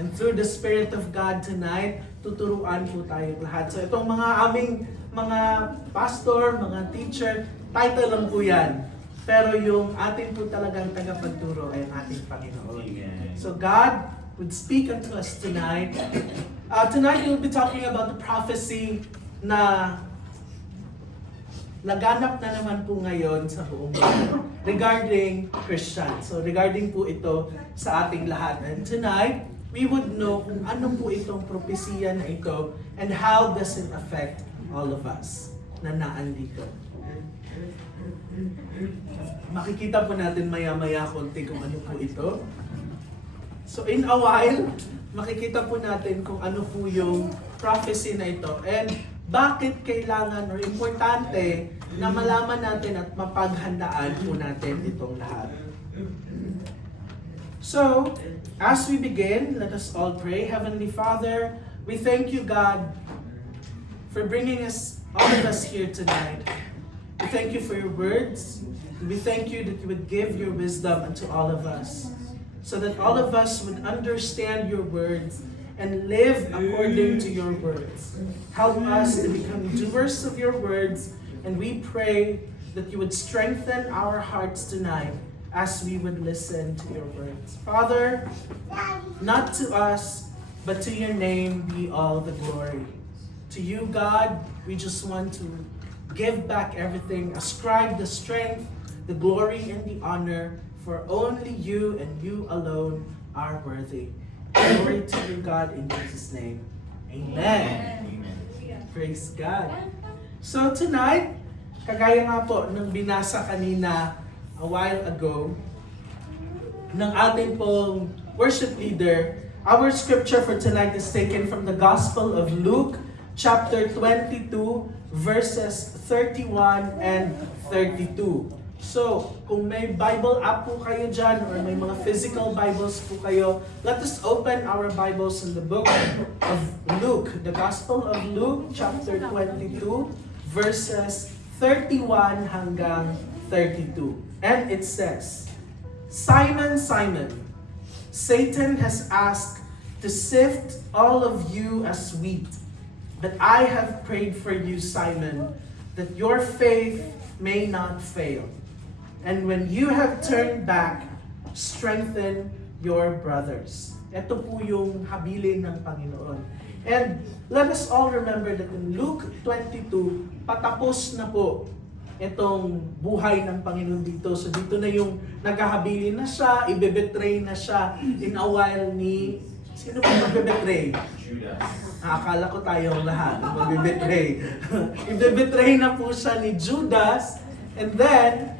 And through the Spirit of God tonight, tuturuan po tayo lahat. So itong mga aming mga pastor, mga teacher, title lang po yan. Pero yung ating po talagang tagapagturo ay ang ating Panginoon. So God would speak unto us tonight. Tonight we'll be talking about the prophecy na laganap na naman po ngayon sa buong mundo regarding Christians. So regarding po ito sa ating lahat. And tonight, we would know kung ano po itong propesya na ito and how does it affect all of us na naandito. Makikita po natin maya-maya konti kung ano po ito. So in a while, makikita po natin kung ano po yung prophecy na ito and bakit kailangan or importante na malaman natin at mapaghandaan po natin itong lahat. So, as we begin, let us all pray. Heavenly Father, we thank you, God, for bringing us, all of us here tonight. We thank you for your words. We thank you that you would give your wisdom unto all of us, so that all of us would understand your words and live according to your words. Help us to become doers of your words, and we pray that you would strengthen our hearts tonight as we would listen to your words. Father, not to us, but to your name be all the glory. To you, God, we just want to give back everything, ascribe the strength, the glory, and the honor, for only you and you alone are worthy. Glory to you, God, in Jesus' name. Amen. Amen. Praise God. So tonight, kagaya nga po ng binasa kanina a while ago ng ating pong worship leader, our scripture for tonight is taken from the Gospel of Luke, chapter 22, verses 31 and 32. So, kung may Bible app po kayo dyan or may mga physical Bibles po kayo, let us open our Bibles in the book of Luke, the Gospel of Luke, chapter 22, verses 31 hanggang 32. And it says, Simon, Simon, Satan has asked to sift all of you as wheat, but I have prayed for you, Simon, that your faith may not fail. And when you have turned back, strengthen your brothers. Ito po yung habilin ng Panginoon. And let us all remember that in Luke 22, patapos na po itong buhay ng Panginoon dito. So dito na yung naghahabilin na siya, ibebetray na siya in a while ni... Sino po magbebetray? Judas. Akala ko tayong lahat magbebetray. Ibebetray na po siya ni Judas. And then,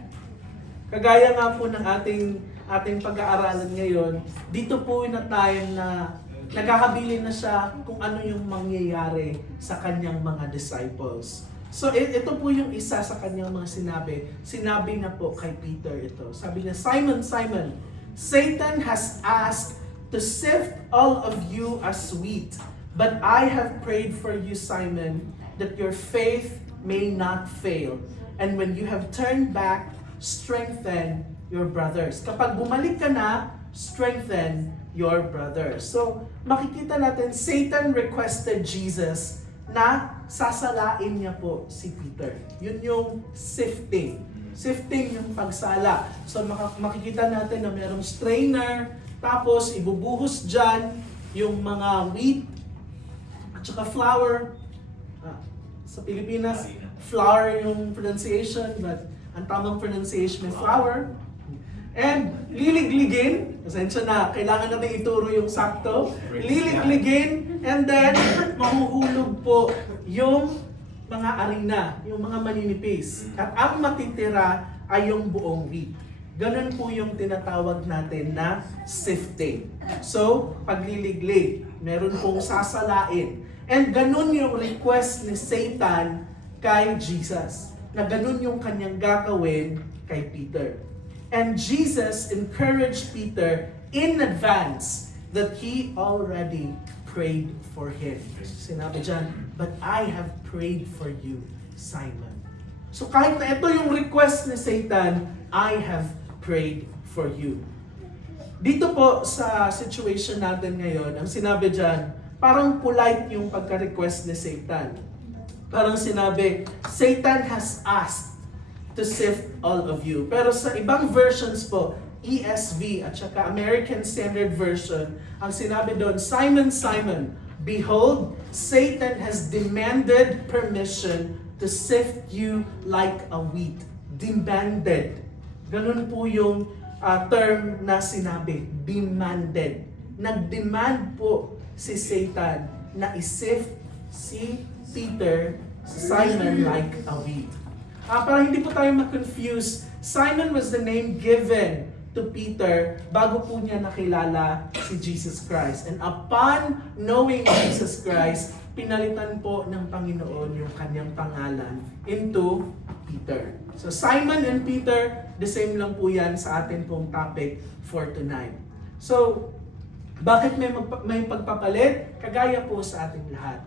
kagaya nga po ng ating pag-aaralan ngayon, dito po na time na naghahabilin na siya kung ano yung mangyayari sa kanyang mga disciples. So ito po yung isa sa kanyang mga sinabi. Sinabi na po kay Peter ito. Sabi niya, Simon, Simon, Satan has asked to sift all of you as wheat, but I have prayed for you, Simon, that your faith may not fail. And when you have turned back, strengthen your brothers. Kapag bumalik ka na, strengthen your brothers. So, makikita natin, Satan requested Jesus na sasalain niya po si Peter. Yun yung sifting. Sifting yung pagsala. So, makikita natin na mayroong strainer, tapos ibubuhos dyan yung mga wheat at saka flour. Sa Pilipinas, flour yung pronunciation, but ang tamang pronunciation ay flour. And liligligin, pasensya na, kailangan natin ituro yung sakto. Liligligin, and then mahuhulog po yung mga arena, yung mga maninipis. At ang matitira ay yung buong wheat. Ganun po yung tinatawag natin na sifting. So, pagliliglig, meron pong sasalain. And ganun yung request ni Satan kay Jesus. Na ganun yung kanyang gagawin kay Peter. And Jesus encouraged Peter in advance that he already prayed for him. Sinabi dyan, but I have prayed for you, Simon. So kahit na ito yung request ni Satan, I have prayed for you. Dito po sa situation natin ngayon, ang sinabi dyan, parang polite yung pagka-request ni Satan. Parang sinabi, Satan has asked to sift all of you. Pero sa ibang versions po, ESV at saka American Standard Version, ang sinabi doon, Simon, Simon, behold, Satan has demanded permission to sift you like a wheat. Demanded. Ganun po yung term na sinabi, demanded. Nag-demand po si Satan na isift si Peter, Simon like a wheat. Para hindi po tayo ma-confuse, Simon was the name given to Peter bago po niya nakilala si Jesus Christ. And upon knowing Jesus Christ, pinalitan po ng Panginoon yung kanyang pangalan into Peter. So Simon and Peter, the same lang po yan sa atin pong topic for tonight. So, bakit may pagpapalit? Kagaya po sa ating lahat.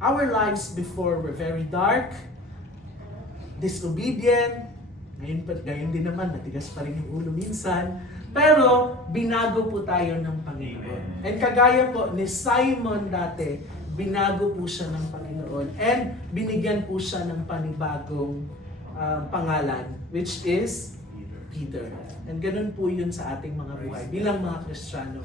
Our lives before were very dark, disobedient, ngayon din naman, matigas pa rin yung ulo minsan, pero binago po tayo ng Panginoon. And kagaya po ni Simon dati, binago po siya ng Panginoon and binigyan po siya ng panibagong pangalan, which is Peter. And ganun po yun sa ating mga buhay bilang mga Kristiyano.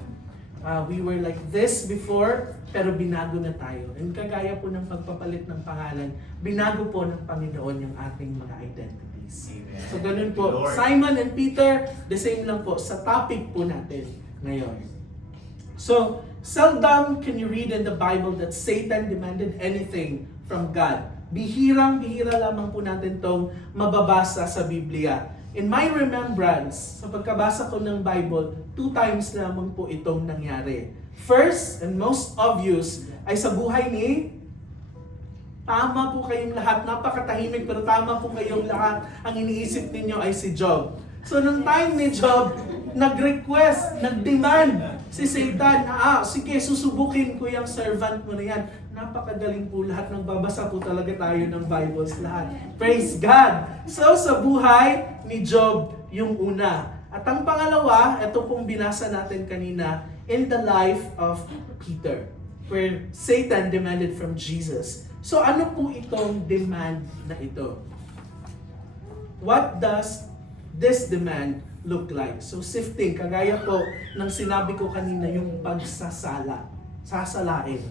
We were like this before, pero binago na tayo. And kagaya po ng pagpapalit ng pangalan, binago po ng Panginoon yung ating mga identities. Amen. So ganun po, Simon and Peter, the same lang po sa topic po natin ngayon. So, seldom can you read in the Bible that Satan demanded anything from God. Bihirang-bihira lamang po natin itong mababasa sa Biblia. In my remembrance, sa pagkabasa ko ng Bible, 2 times lamang po itong nangyari. First, and most obvious, ay sa buhay ni, tama po kayong lahat, napakatahimik, pero tama po kayong lahat, ang iniisip ninyo ay si Job. So, nung time ni Job, nag-request, nag-demand si Satan, sige, susubukin ko yung servant mo na yan. Napakagaling po lahat, nagbabasa po talaga tayo ng Bibles lahat. Praise God! So, sa buhay ni Job, yung una. At ang pangalawa, ito pong binasa natin kanina, in the life of Peter, where Satan demanded from Jesus. So, ano po itong demand na ito? What does this demand look like? So, sifting, kagaya po ng sinabi ko kanina, yung pagsasala, sasalain.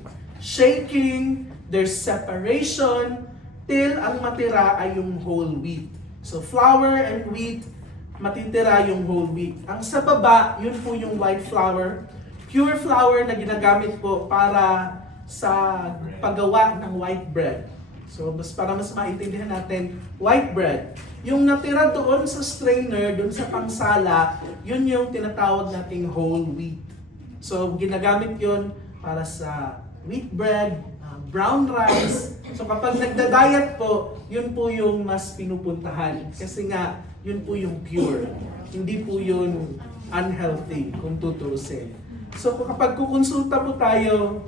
Shaking, there's separation, till ang matira ay yung whole wheat. So, flour and wheat, matitira yung whole wheat. Ang sa baba, yun po yung white flour. Pure flour na ginagamit po para sa paggawa ng white bread. So, para mas maintindihan natin, white bread. Yung natira doon sa strainer, doon sa pangsala, yun yung tinatawag nating whole wheat. So, ginagamit yun para sa wheat bread, brown rice. So, kapag nagda-diet po, yun po yung mas pinupuntahan. Kasi nga, yun po yung pure. Hindi po yun unhealthy, kung tuturusin. So, kapag kukonsulta po tayo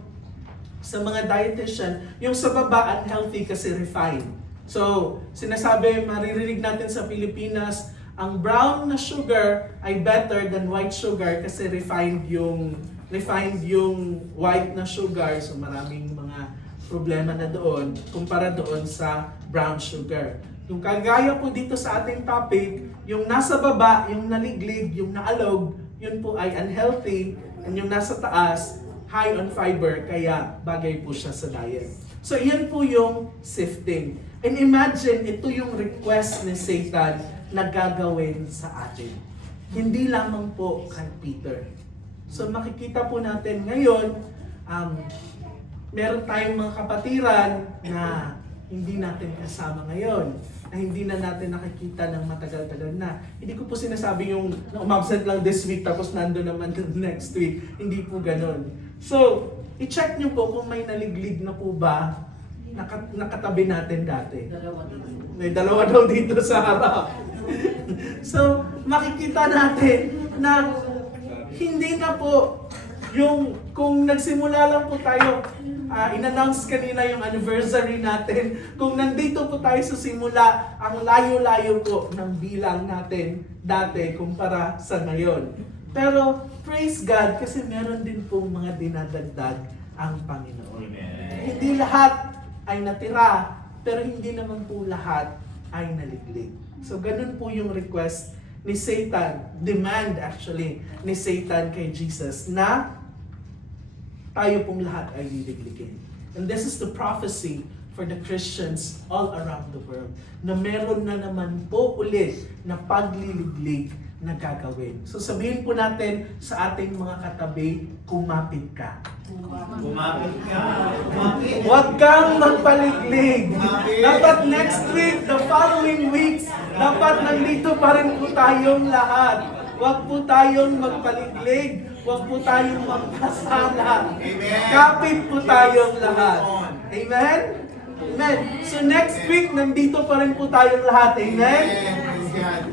sa mga dietitian, yung sa baba unhealthy kasi refined. So, sinasabi, maririnig natin sa Pilipinas, ang brown na sugar ay better than white sugar kasi refined yung white na sugar. So, maraming mga problema na doon kumpara doon sa brown sugar. Yung kagaya po dito sa ating topic, yung nasa baba, yung naliglig, yung naalog, yun po ay unhealthy, and yung nasa taas, high on fiber, kaya bagay po siya sa diet. So, iyan po yung sifting. And imagine, ito yung request ni Satan na gagawin sa atin. Hindi lamang po kay Peter. So, makikita po natin ngayon, meron tayong mga kapatiran na hindi natin kasama ngayon, na hindi na natin nakikita ng matagal-tagal na. Hindi ko po sinasabi yung umabsent lang this week tapos nando naman next week. Hindi po ganon. So, i-check nyo po kung may naliglig na po ba nakatabi natin dati. May dalawa daw dito sa harap. So, makikita natin na hindi na po yung kung nagsimula lang po tayo, in-announce kanina yung anniversary natin. Kung nandito po tayo sa simula, ang layo-layo po ng bilang natin dati kumpara sa ngayon. Pero praise God kasi meron din pong mga dinadagdag ang Panginoon. Amen. Hindi lahat ay natira, pero hindi naman po lahat ay naliglig. So ganun po yung request ni Satan, demand actually ni Satan kay Jesus na tayo pong lahat ay liligligin. And this is the prophecy for the Christians all around the world, na meron na naman po ulit na pagliliglig na gagawin. So sabihin po natin sa ating mga katabi, kumapit ka. Kumapit ka. Kumapit. Huwag kang magpaliglig. Kumapit. Dapat next week, the following weeks, dapat nandito pa rin po tayong lahat. Huwag po tayong magpaliglig. Huwag po tayong magkasala. Amen. Kapit po tayong lahat. Amen? Amen. So next week, nandito pa rin po tayong lahat. Amen? Praise God.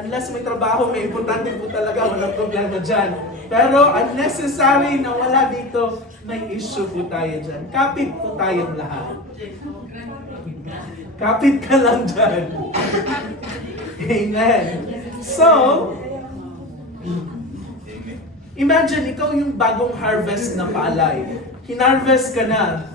Unless may trabaho, may importante po talaga, walang problema dyan. Pero unnecessary na wala dito, may issue po tayo dyan. Kapit po tayong lahat. Kapit ka lang dyan. Amen. So, imagine, ikaw yung bagong harvest na palay. Hinarvest ka na.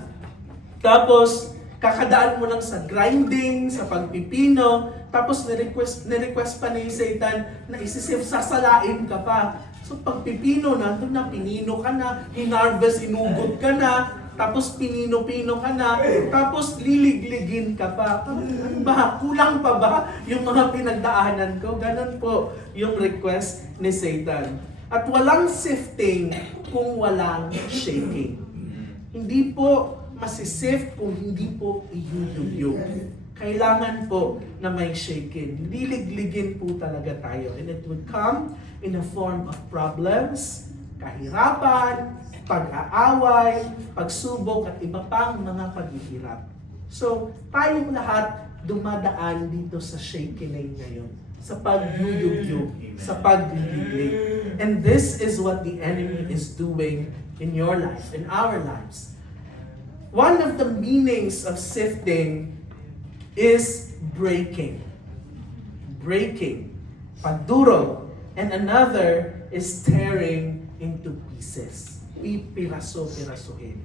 Tapos, kakadaan mo lang sa grinding, sa pagpipino, tapos nirequest pa ni Satan na sasalain ka pa. So pagpipino na, doon na, pinino ka na, hinarvest, inugot ka na, tapos pinino-pino ka na, tapos liligligin ka pa. Ano ba? Kulang pa ba yung mga pinagdaanan ko? Ganon po yung request ni Satan. At walang sifting kung walang shaking. Hindi po masisift kung hindi po iyuyugyug. Kailangan po na may shaking. Liligligin po talaga tayo. And it would come in a form of problems, kahirapan, pag-aaway, pagsubok, at iba pang mga paghihirap. So, tayong lahat dumadaan dito sa shaking ngayon. Sa pagyuyugyug, sa pagliliglig. And this is what the enemy is doing in your life, in our lives. One of the meanings of sifting is breaking. Breaking. Pagdurog. And another is tearing into pieces. Pipiraso-pirasuhin.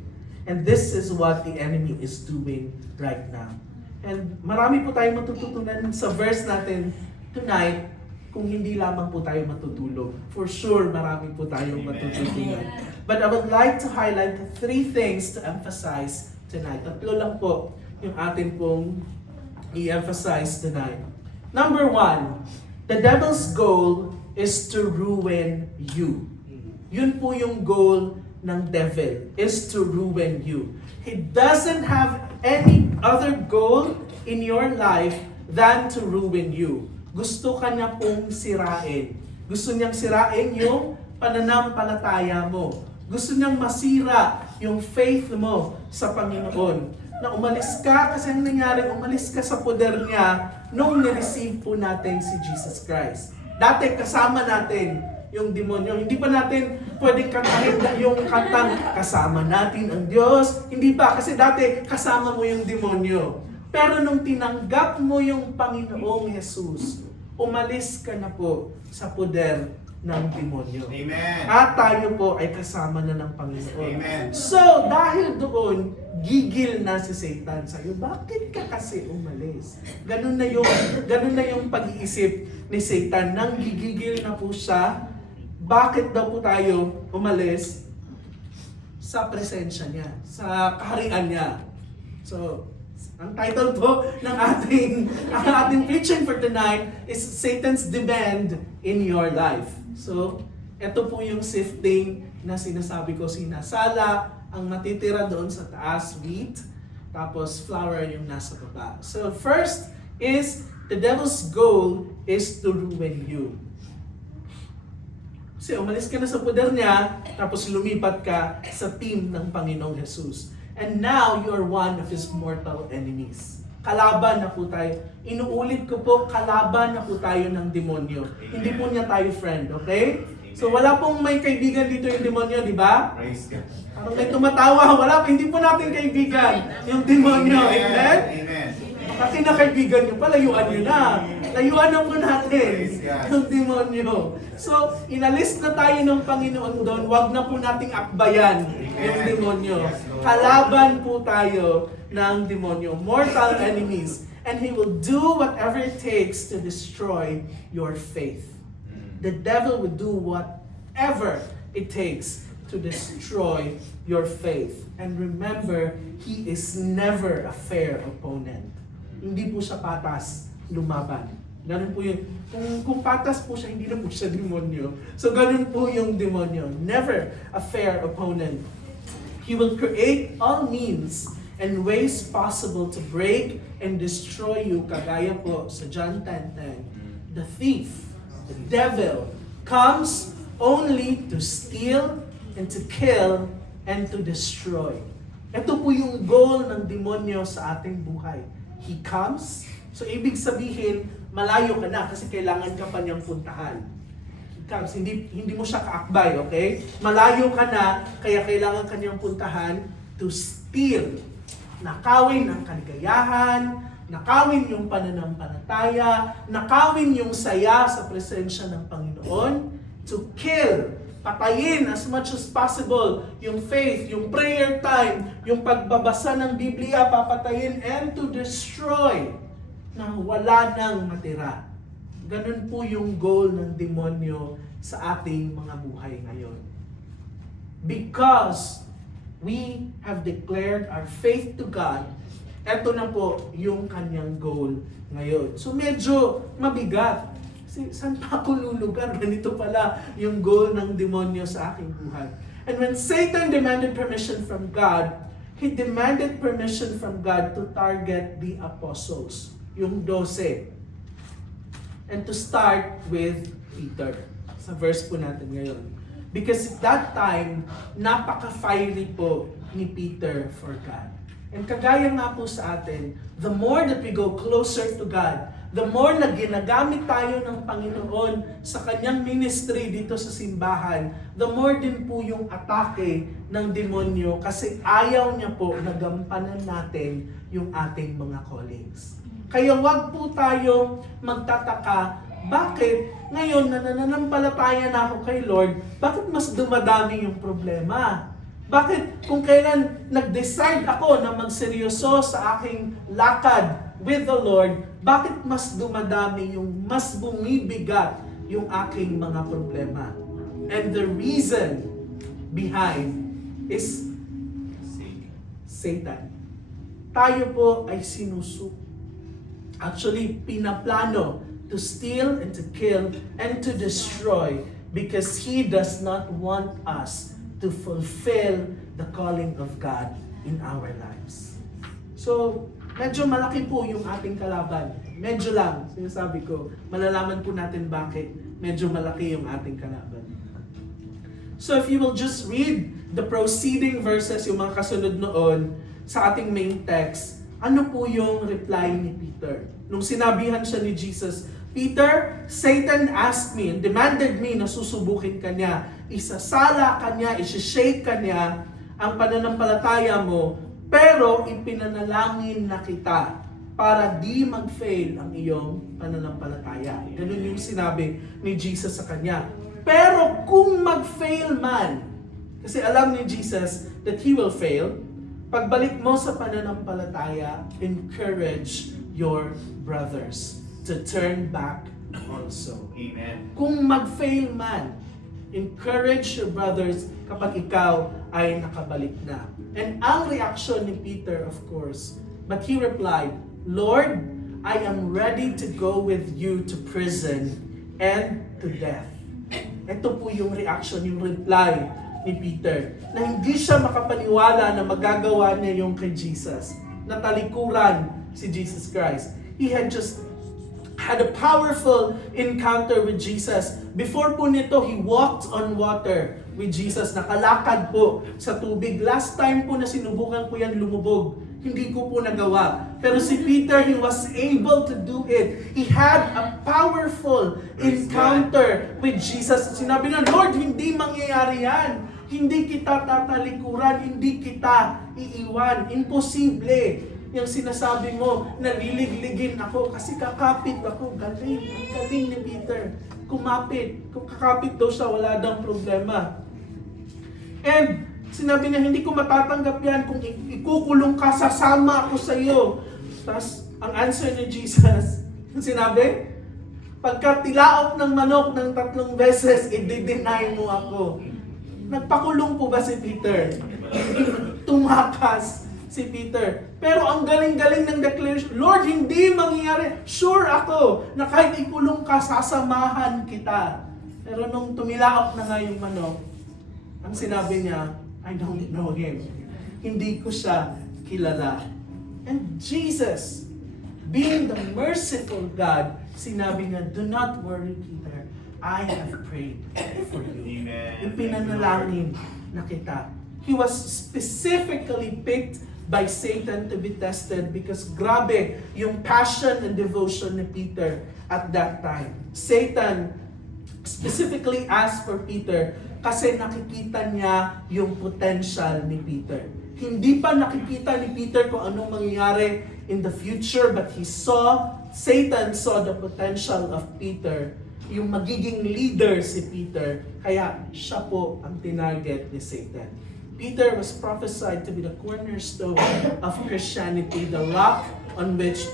And this is what the enemy is doing right now. And marami po tayong matututunan sa verse natin tonight kung hindi lamang po tayo matutulog. For sure, marami po tayong matututunan. But I would like to highlight 3 things to emphasize tonight. Tatlo lang po yung atin pong i-emphasize tonight. Number 1, the devil's goal is to ruin you. Yun po yung goal ng devil, is to ruin you. He doesn't have any other goal in your life than to ruin you. Gusto ka niya pong sirain. Gusto niyang sirain yung pananampalataya mo. Gusto niyang masira yung faith mo sa Panginoon. Na umalis ka, kasi ang nangyari, umalis ka sa poder niya nung nireceive po natin si Jesus Christ. Dati kasama natin yung demonyo. Hindi pa natin pwedeng kantahin yung kantang kasama natin ang Diyos. Hindi pa, kasi dati kasama mo yung demonyo. Pero nung tinanggap mo yung Panginoong Jesus, umalis ka na po sa poder ng demonyo. Amen. At tayo po ay kasama na ng Panginoon. Amen. So, dahil doon, gigil na si Satan sa'yo. Bakit ka kasi umalis? Ganun na yung pag-iisip ni Satan. Nang gigigil na po siya, bakit daw po tayo umalis sa presensya niya, sa kaharian niya. So, ang title po ng ating preaching for tonight is Satan's Demand in Your Life. So, ito po yung sifting na sinasabi ko, sinasala, ang matitira doon sa taas, wheat, tapos flour yung nasa baba. So, first is, the devil's goal is to ruin you. Kasi umalis ka na sa poder niya, tapos lumipat ka sa team ng Panginoong Jesus. And now, you are one of His mortal enemies. Kalaban na po tayo. Inuulit ko po, kalaban na po tayo ng demonyo. Hindi po niya tayo friend, okay? So wala pong may kaibigan dito yung demonyo, di ba? Praise God. Parang may tumatawa, wala po, hindi po natin kaibigan yung demonyo. Amen? Amen. na kinakaibigan nyo, palayuan nyo na. Layuan na po natin yung demonyo. So, inalis na tayo ng Panginoon doon, wag na po nating akbayan yung demonyo. Kalaban po tayo ng demonyo. Mortal enemies. And he will do whatever it takes to destroy your faith. The devil will do whatever it takes to destroy your faith. And remember, he is never a fair opponent. Hindi po siya patas lumaban. Ganun po yun. Kung patas po siya, hindi na po siya demonyo. So ganun po yung demonyo. Never a fair opponent. He will create all means and ways possible to break and destroy you. Kagaya po sa John 10:10. The thief, the devil, comes only to steal and to kill and to destroy. Ito po yung goal ng demonyo sa ating buhay. He comes, so ibig sabihin, malayo ka na kasi kailangan ka pa niyang puntahan. He comes, hindi mo siya kaakbay, okay? Malayo ka na, kaya kailangan ka niyang puntahan to steal. Nakawin ang kaligayahan, nakawin yung pananampalataya, nakawin yung saya sa presensya ng Panginoon, to kill, patayin as much as possible yung faith, yung prayer time, yung pagbabasa ng Biblia, papatayin, and to destroy, na wala nang matira. Ganun po yung goal ng demonyo sa ating mga buhay ngayon. Because we have declared our faith to God, eto na po yung kanyang goal ngayon. So medyo mabigat. Kasi saan pa ako lulugar? Ganito pala yung goal ng demonyo sa aking buhay. And when Satan demanded permission from God, he demanded permission from God to target the apostles, yung 12. And to start with Peter. Sa verse po natin ngayon. Because at that time, napaka-fiery po ni Peter for God. And kagaya nga po sa atin, the more that we go closer to God, the more na ginagamit tayo ng Panginoon sa kanyang ministry dito sa simbahan, the more din po yung atake ng demonyo kasi ayaw niya po na gampanan natin yung ating mga callings. Kaya wag po tayo magtataka, bakit ngayon na nananampalataya na ako kay Lord, bakit mas dumadami yung problema? Bakit kung kailan nag-decide ako na magseryoso sa aking lakad with the Lord, bakit mas dumadami yung mas bumibigat yung aking mga problema? And the reason behind is Satan. Tayo po ay sinusuko. Actually, pinaplano to steal and to kill and to destroy because he does not want us to fulfill the calling of God in our lives. So, medyo malaki po yung ating kalaban. Medyo lang, sinasabi ko, malalaman po natin bakit medyo malaki yung ating kalaban. So if you will just read the preceding verses, yung mga kasunod noon, sa ating main text, ano po yung reply ni Peter? Nung sinabihan siya ni Jesus, Peter, Satan asked me and demanded me na susubukin ka niya. Isasala ka niya, isishake ka niya ang pananampalataya mo, pero ipinanalangin na kita para di mag-fail ang iyong pananampalataya. Ganun yung sinabi ni Jesus sa kanya. Pero kung mag-fail man, kasi alam ni Jesus that he will fail, pagbalik mo sa pananampalataya, encourage your brothers to turn back also. Amen. Kung mag-fail man, encourage your brothers kapag ikaw ay nakabalik na. And ang reaction ni Peter, of course, but he replied, Lord, I am ready to go with you to prison and to death. Ito po yung reaction, yung reply ni Peter, na hindi siya makapaniwala na magagawa niya yung kay Jesus, na talikuran si Jesus Christ. He had just had a powerful encounter with Jesus. Before po nito, he walked on water with Jesus. Nakalakad po sa tubig. Last time po na sinubukan ko yan lumubog, hindi ko po nagawa. Pero si Peter, he was able to do it. He had a powerful encounter with Jesus. Sinabi na, Lord, hindi mangyayari yan. Hindi kita tatalikuran, hindi kita iiwan. Imposible. yung sinasabi mo, naliligligin ako kasi kakapit ako. Galing, ang galing ni Peter. Kumapit. Kung kakapit daw siya, wala daw problema. And sinabi niya, hindi ko matatanggap yan kung ikukulong ka, sasama ako sa iyo. Tapos, ang answer ni Jesus, sinabi, pagka tilaok ng manok ng 3 beses, i-deny mo ako. Nagpakulong po ba si Peter? Tumakas si Peter. Pero ang galing-galing ng declaration, Lord, hindi mangyayari. Sure ako na kahit ikulong ka, sasamahan kita. Pero nung tumilaok na nga yung manok, ang sinabi niya, I don't know him. Hindi ko siya kilala. And Jesus, being the merciful God, sinabi niya, do not worry, Peter. I have prayed for you. Amen. Ipinanalangin na kita. He was specifically picked by Satan to be tested because grabe yung passion and devotion ni Peter at that time. Satan specifically asked for Peter kasi nakikita niya yung potential ni Peter. Hindi pa nakikita ni Peter kung anong mangyayari in the future, but Satan saw the potential of Peter, yung magiging leader si Peter, kaya siya po ang tinarget ni Satan. Peter was prophesied to be the cornerstone of Christianity, the rock on which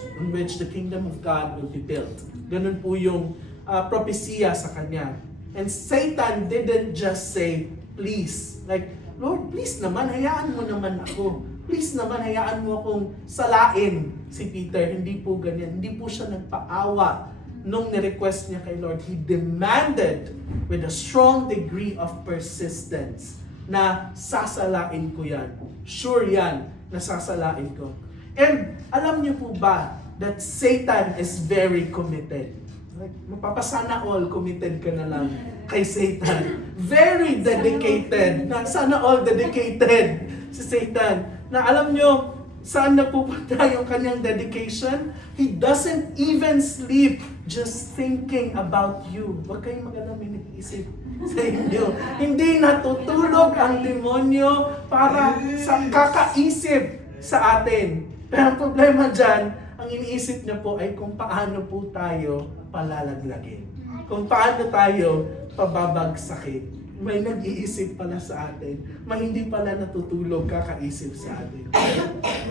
the kingdom of God will be built. Ganun po yung propesya sa kanya. And Satan didn't just say, please, like, Lord, please naman, hayaan mo naman ako. Please naman, hayaan mo akong salain si Peter. Hindi po ganyan. Hindi po siya nagpaawa nung ni-request niya kay Lord. He demanded with a strong degree of persistence na sasalain ko yan. Sure yan na sasalain ko. And alam niyo po ba that Satan is very committed? Like, mapapasana all, committed ka na lang kay Satan. Very dedicated. Na sana all dedicated si Satan. Na alam nyo, saan napupunta yung kanyang dedication? He doesn't even sleep just thinking about you. Huwag kayong mag-alala, may nag-iisip sa inyo. Hindi natutulog ang demonyo para sa kakaisip sa atin. Pero ang problema dyan, ang iniisip niya po ay kung paano po tayo palalaglagin. Kung paano tayo pababagsakin. May nag-iisip pala sa atin. May hindi pala natutulog kakaisip sa atin.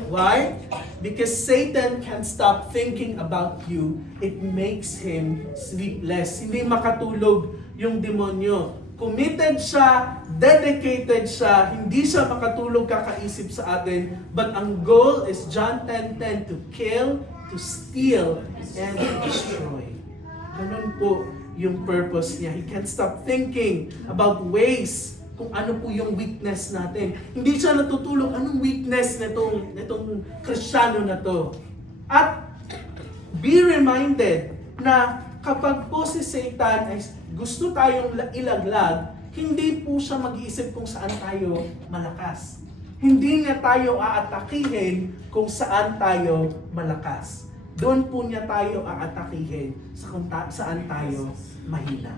Why? Because Satan can't stop thinking about you. It makes him sleepless. Hindi makatulog yung demonyo. Committed siya, dedicated siya, hindi siya makatulog kakaisip sa atin. But ang goal is John 10:10, to kill, to steal, and to destroy. Ganun po yung purpose niya. He can't stop thinking about ways kung ano po yung weakness natin. Hindi siya natutulog, anong weakness nitong Kristiyano na to. At be reminded na kapag po si Satan ay gusto tayong ilaglag, hindi po siya mag-iisip kung saan tayo malakas. Hindi niya tayo aatakihin kung saan tayo malakas. Doon po niya tayo aatakihin sa kung saan tayo mahina.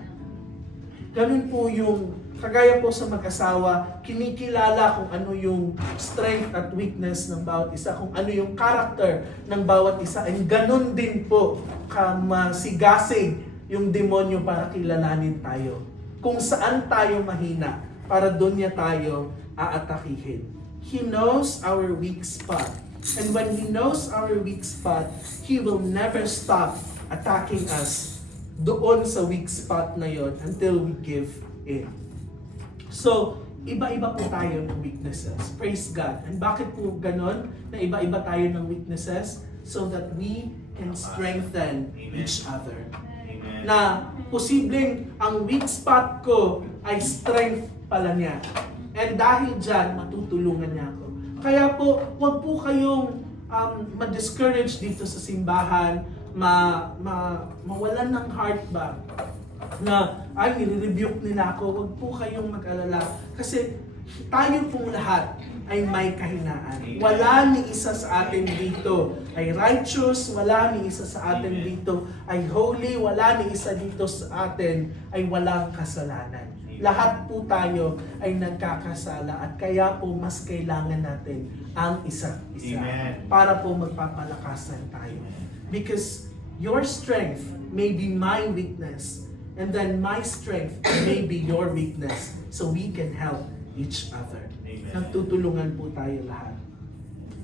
Ganun po yung, kagaya po sa mag-asawa, kinikilala kung ano yung strength at weakness ng bawat isa, kung ano yung character ng bawat isa. And ganun din po masigasig yung demonyo para kilalanin tayo. Kung saan tayo mahina, para doon niya tayo aatakihin. He knows our weak spot. And when He knows our weak spot, He will never stop attacking us doon sa weak spot na yon until we give in. So, iba-iba po tayo ng weaknesses. Praise God. And bakit po ganon na iba-iba tayo ng weaknesses? So that we can strengthen each other. Na posibleng ang weak spot ko ay strength pala niya. And dahil dyan, matutulungan niya ako. Kaya po, huwag po kayong ma-discourage dito sa simbahan, mawalan ng heart ba na ay nire-rebuke nila ako. Huwag po kayong mag-alala kasi tayo pong lahat ay may kahinaan. Wala ni isa sa atin dito ay righteous, wala ni isa sa atin dito ay holy, wala ni isa dito sa atin ay walang kasalanan. Lahat po tayo ay nagkakasala at kaya po mas kailangan natin ang isa't isa Amen. para po magpapalakasan tayo. Because your strength may be my weakness and then my strength may be your weakness, so we can help each other. Amen. Nagtutulungan po tayo lahat.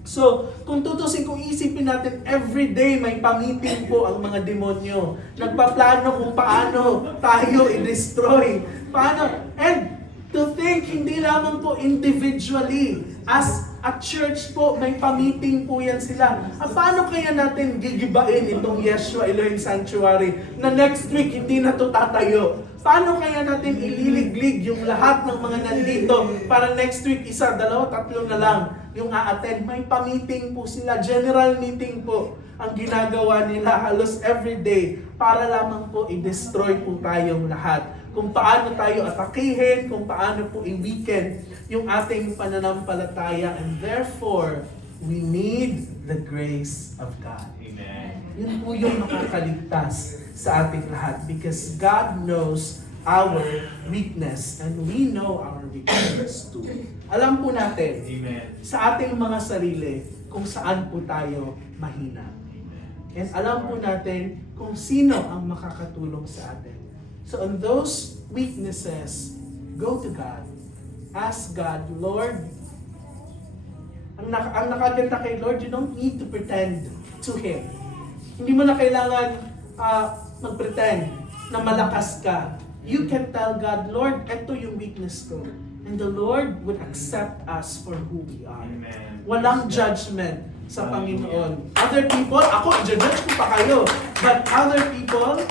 So, kung tutusin, kung isipin natin, everyday may pamiting po ang mga demonyo. Nagpaplano kung paano tayo i-destroy. Paano? And to think, hindi lamang po individually. As a church po, may pamiting po yan sila. Paano kaya natin gigibain itong Yeshua Elohim Sanctuary na next week hindi na to tatayo? Paano kaya natin ililiglig yung lahat ng mga nandito para next week isa, dalawa, tatlo na lang yung a-attend? May pa-meeting po sila, general meeting po ang ginagawa nila halos everyday para lamang po i-destroy po tayong lahat. Kung paano tayo atakihin, kung paano po i-weaken yung ating pananampalataya, and therefore, we need the grace of God. Amen. Yun po yung makakaligtas sa ating lahat because God knows our weakness and we know our weakness too. Alam po natin Amen. sa ating mga sarili kung saan po tayo mahina. And alam po natin kung sino ang makakatulong sa atin. So on those weaknesses, go to God. Ask God, Lord, ang nakaganda kay Lord, you don't need to pretend to Him. Hindi mo na kailangan mag-pretend na malakas ka. You can tell God, Lord, ito yung weakness ko. And the Lord would accept us for who we are. Amen. Walang judgment sa Panginoon. Other people, ako, judge ko pa kayo. But other people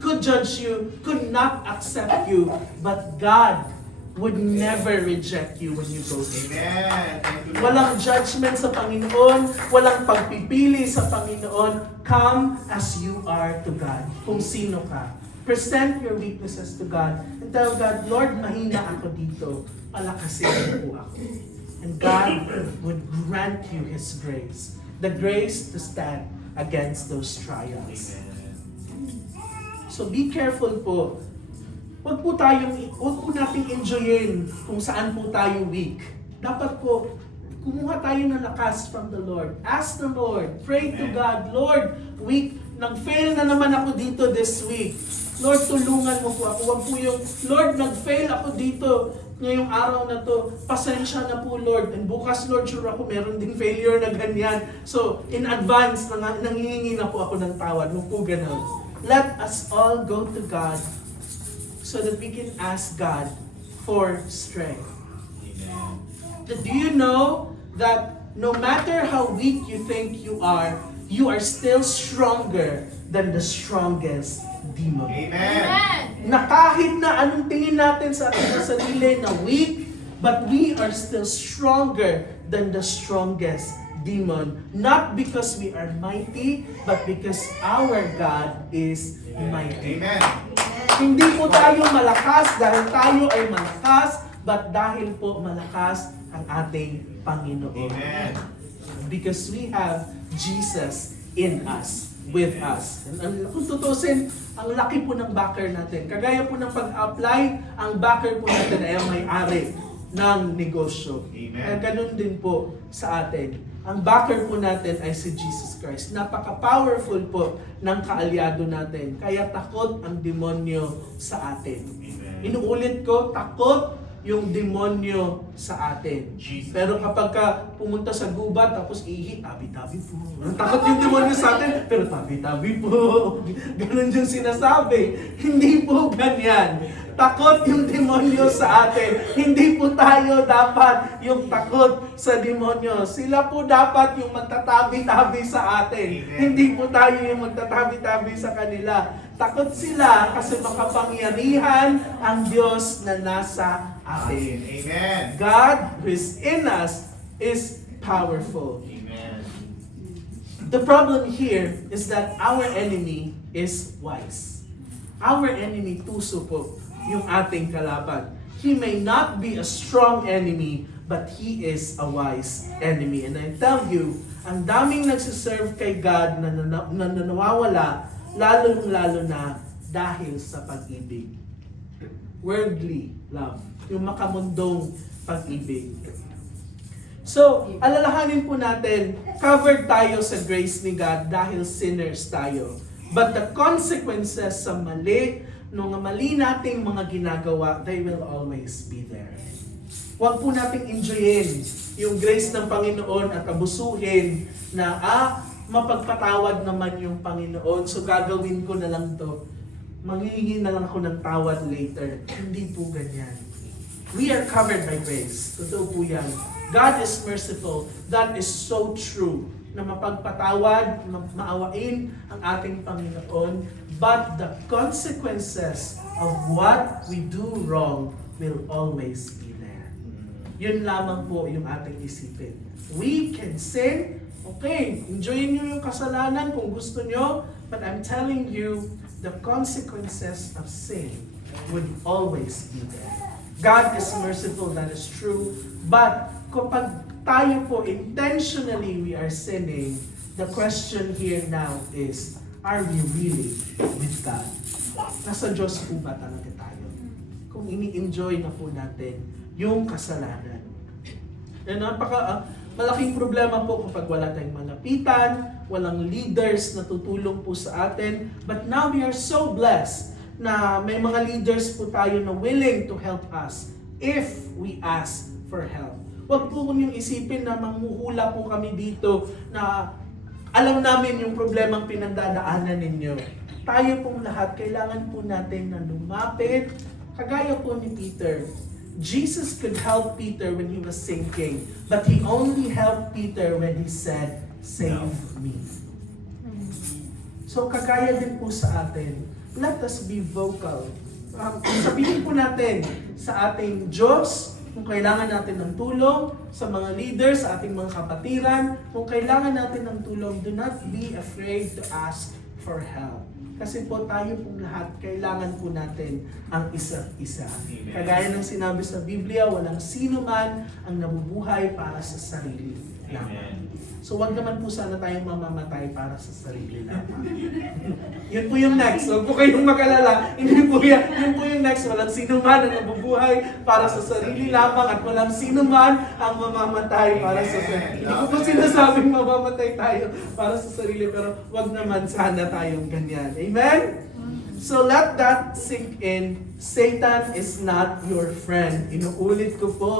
could judge you, could not accept you. But God would never reject you when you go to Him. Amen. Thank you, Lord. Walang judgment sa Panginoon, walang pagpipili sa Panginoon. Come as you are to God, kung sino ka. Present your weaknesses to God and tell God, Lord, mahina ako dito. Palakasin mo po ako. And God would grant you His grace. The grace to stand against those trials. Amen. So be careful po. Huwag po nating enjoyin kung saan po tayo weak. Dapat po, kumuha tayo ng lakas from the Lord. Ask the Lord. Pray to Amen. God. Lord, weak. Nag-fail na naman ako dito this week. Lord, tulungan mo po ako. Huwag po yung, Lord, nag-fail ako dito ngayong araw na to. Pasensya na po, Lord. And bukas, Lord, sure ako, meron ding failure na ganyan. So, in advance, nangihingi na po ako ng tawad. Huwag po ganun. Let us all go to God so that we can ask God for strength. Amen. Do you know that no matter how weak you think you are still stronger than the strongest demon? Amen. Na kahit na anong tingin natin sa ating sarili na weak, but we are still stronger than the strongest demon. Not because we are mighty, but because our God is mighty. Amen. Hindi po tayo malakas dahil tayo ay malakas, but dahil po malakas ang ating Panginoon. Amen. Because we have Jesus in us, with us. And kung tutusin, ang laki po ng backer natin. Kagaya po ng pag-apply, ang backer po natin ay ang may-ari ng negosyo. Amen. At ganun din po sa atin. Ang backer po natin ay si Jesus Christ. Napaka-powerful po ng kaalyado natin. Kaya takot ang demonyo sa atin. Amen. Inuulit ko, takot yung demonyo sa atin. Jesus. Pero kapag ka pumunta sa gubat, tapos ihi, tabi-tabi po. Takot yung demonyo sa atin, pero tabi-tabi po. Ganun yung sinasabi. Hindi po ganyan. Takot yung demonyo sa atin. Hindi po tayo dapat yung takot sa demonyo. Sila po dapat yung magtatabi-tabi sa atin. Amen. Hindi po tayo yung magtatabi-tabi sa kanila. Takot sila kasi makapangyarihan ang Diyos na nasa atin. Amen. God who is in us is powerful. Amen. The problem here is that our enemy is wise. Our enemy, puso po, yung ating kalaban. He may not be a strong enemy, but he is a wise enemy. And I tell you, ang daming nagsiserve kay God na nawawala, lalo na dahil sa pag-ibig. worldly love, yung makamundong pag-ibig. So, alalahanin po natin, covered tayo sa grace ni God dahil sinners tayo. But the consequences sa mali, nung mali nating mga ginagawa, they will always be there. Huwag po nating enjoyin yung grace ng Panginoon at abusuhin na, mapagpatawad naman yung Panginoon, so gagawin ko na lang to. Manghihingi na lang ako ng tawad later. Hindi po ganyan. We are covered by grace. Totoo po yan. God is merciful. That is so true. Na mapagpatawad, maawain ang ating Panginoon. But the consequences of what we do wrong will always be there. Yun lamang po yung ating isipin. We can sin. Okay, enjoyin nyo yung kasalanan kung gusto nyo. But I'm telling you, the consequences of sin would always be there. God is merciful, that is true. But kapag tayo po intentionally we are sinning, the question here now is, are we really with God? Nasa Diyos po ba talaga tayo? Kung ini-enjoy na po natin yung kasalanan. And malaking problema po kapag wala tayong malapitan, walang leaders na tutulong po sa atin. But now we are so blessed na may mga leaders po tayo na willing to help us if we ask for help. Huwag po ninyong isipin na manghuhula po kami dito na alam namin yung problemang pinagdadaanan ninyo. Tayo pong lahat, kailangan po natin na lumapit. Kagaya po ni Peter. Jesus could help Peter when he was sinking, but he only helped Peter when he said, "Save me." So kagaya din po sa atin, let us be vocal. Sabihin po natin sa ating Diyos, kung kailangan natin ng tulong, sa mga leaders, sa ating mga kapatiran, kung kailangan natin ng tulong, do not be afraid to ask for help. Kasi po tayo pong lahat, kailangan po natin ang isa't isa. Kagaya ng sinabi sa Biblia, walang sino man ang nabubuhay para sa sarili lamang. So wag naman po sana tayong mamamatay para sa sarili lamang. Yun po yung next. Huwag po kayong magalala. Hindi po yan. Yun po yung next. Walang sino man ang nabubuhay para sa sarili lamang at walang sino man ang mamamatay para sa sarili. Hindi ko po sinasabing mamamatay tayo para sa sarili, pero wag naman sana tayong ganyan. Amen? So let that sink in. Satan is not your friend. Inuulit ko po,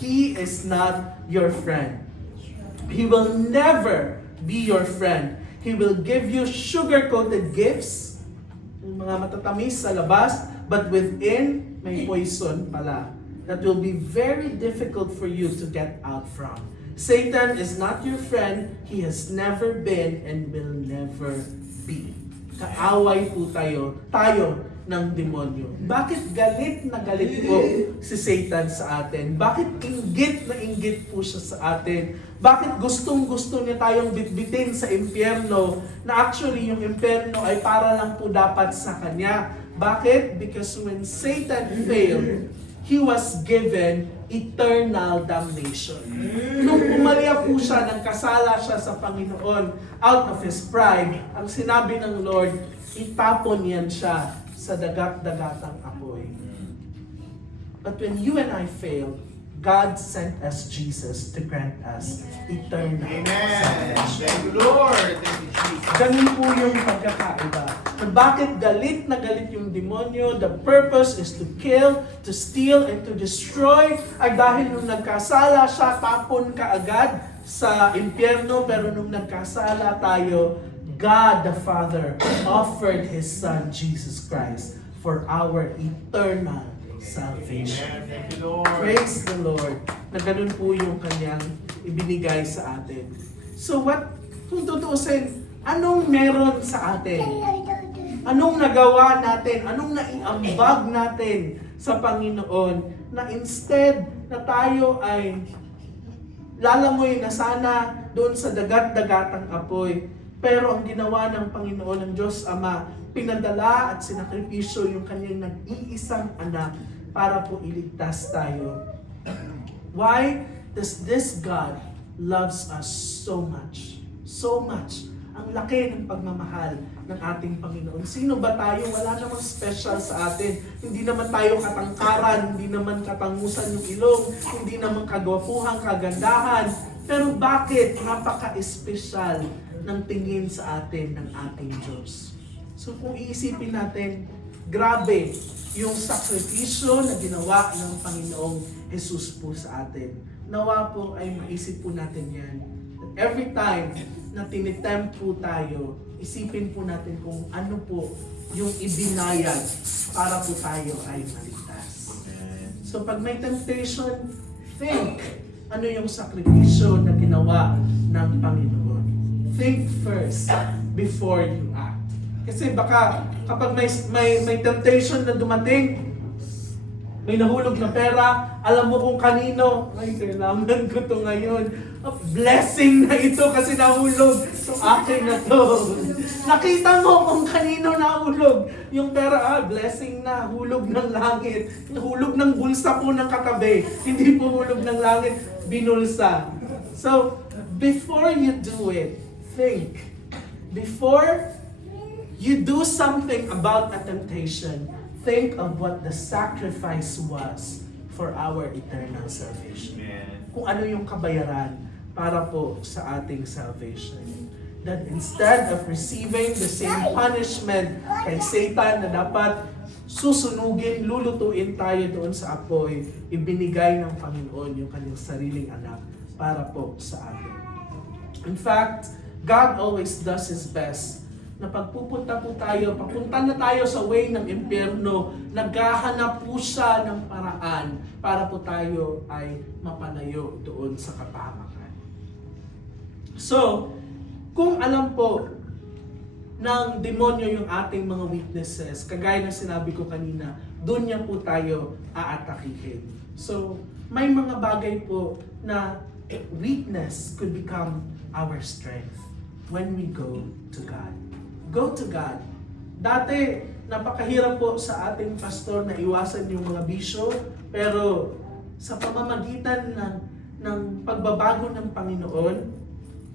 he is not your friend. He will never be your friend. He will give you sugar-coated gifts, yung mga matatamis sa labas, but within, may poison pala that will be very difficult for you to get out from. Satan is not your friend. He has never been and will never be. Kaaway po tayo ng demonyo. Bakit galit na galit po si Satan sa atin? Bakit inggit na inggit po siya sa atin? Bakit gustong-gusto niya tayong bitbitin sa impyerno na actually yung impyerno ay para lang po dapat sa kanya? Bakit? Because when Satan failed, he was given eternal damnation. Nung pumalya po siya, nagkasala siya sa Panginoon out of his pride, ang sinabi ng Lord, itapon yan siya sa dagat-dagatang apoy. But when you and I failed, God sent us Jesus to grant us eternal Amen. salvation. Thank you, Lord. Thank you, Jesus. Ganun po yung pagkakaiba. Bakit galit na galit yung demonyo? The purpose is to kill, to steal, and to destroy. Ay dahil nung nagkasala siya, tapon ka agad sa impyerno. Pero nung nagkasala tayo, God the Father offered His Son, Jesus Christ, for our eternal salvation. Amen. Thank you, Lord. Praise the Lord. Na ganun po yung kanyang ibinigay sa atin. So kung tutuusin, anong meron sa atin? Anong nagawa natin? Anong naiambag natin sa Panginoon? Na instead na tayo ay lalangoy na sana doon sa dagat-dagatang apoy. Pero ang ginawa ng Panginoon, ng Diyos Ama, pinadala at sinakripisyo yung kanyang nag-iisang anak para po iligtas tayo. Why does this God loves us so much? So much. Ang laki ng pagmamahal ng ating Panginoon. Sino ba tayo? Wala namang special sa atin. Hindi naman tayo katangkaran, hindi naman katangusan yung ilong, hindi naman kagwapuhan, kagandahan. Pero bakit napaka-espesyal ng tingin sa atin ng ating Diyos? So kung iisipin natin, grabe yung sakripisyo na ginawa ng Panginoong Jesus po sa atin. Nawa po ay maisip po natin yan. Every time na tinitempt po tayo, isipin po natin kung ano po yung ibinayad para po tayo ay maligtas. So pag may temptation, think ano yung sakripisyo na ginawa ng Panginoon. Think first before you act. Kasi baka kapag may temptation na dumating, may nahulog na pera, alam mo kung kanino, ay kailangan ko to ngayon. Blessing na ito kasi nahulog. So akin na to. Nakita mo kung kanino nahulog. Yung pera, blessing na, hulog ng langit. Hulog ng bulsa po ng katabi. Hindi po hulog ng langit, binulsa. So, before you do it, think. Before you do something about a temptation, think of what the sacrifice was for our eternal salvation. Kung ano yung kabayaran para po sa ating salvation. That instead of receiving the same punishment kay Satan na dapat susunugin, lulutuin tayo doon sa apoy, ibinigay ng Panginoon yung kanyang sariling anak para po sa atin. In fact, God always does His best na pagpupunta po tayo, papunta na tayo sa way ng impyerno, naghahanap po siya ng paraan para po tayo ay mapalayo doon sa kapahamakan. So, kung alam po ng demonyo yung ating mga weaknesses, kagaya ng sinabi ko kanina, doon niya po tayo aatakihin. So, may mga bagay po na weakness could become our strength when we go to God. Go to God. Dati, napakahirap po sa ating pastor na iwasan yung mga bisyo, pero sa pamamagitan ng pagbabago ng Panginoon,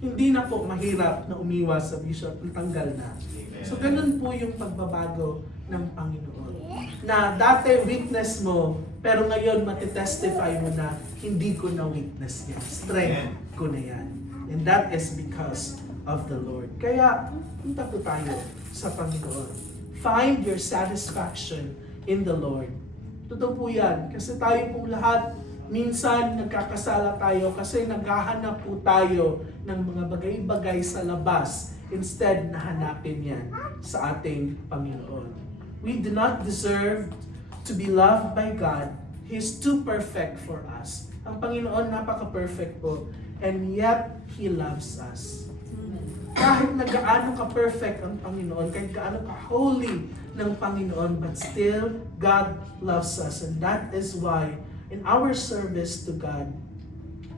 hindi na po mahirap na umiwas sa bisyo at tanggal na. So, ganun po yung pagbabago ng Panginoon. Na dati weakness mo, pero ngayon matitestify mo na hindi ko na weakness yan. Strength ko na yan. And that is because of the Lord. Kaya, punta po tayo sa Panginoon. Find your satisfaction in the Lord. Totoo po yan. Kasi tayo pong lahat, minsan nagkakasala tayo kasi naghahanap po tayo ng mga bagay-bagay sa labas instead na hanapin yan sa ating Panginoon. We do not deserve to be loved by God. He is too perfect for us. Ang Panginoon napaka-perfect po, and yet He loves us. Kahit na gaano ka-perfect ang Panginoon, kahit gaano ka-holy ng Panginoon, but still, God loves us. And that is why, in our service to God,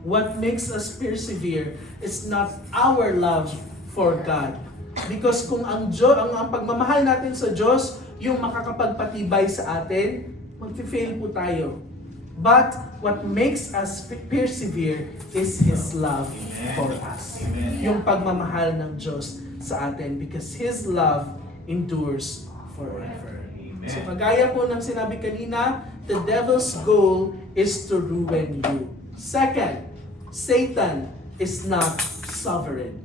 what makes us persevere is not our love for God. Because kung ang pagmamahal natin sa Diyos, yung makakapagpatibay sa atin, mag-fail po tayo. But what makes us persevere is His love for us. Yung pagmamahal ng Diyos sa atin because His love endures forever. So kagaya po ng sinabi kanina, the devil's goal is to ruin you. Second, Satan is not sovereign.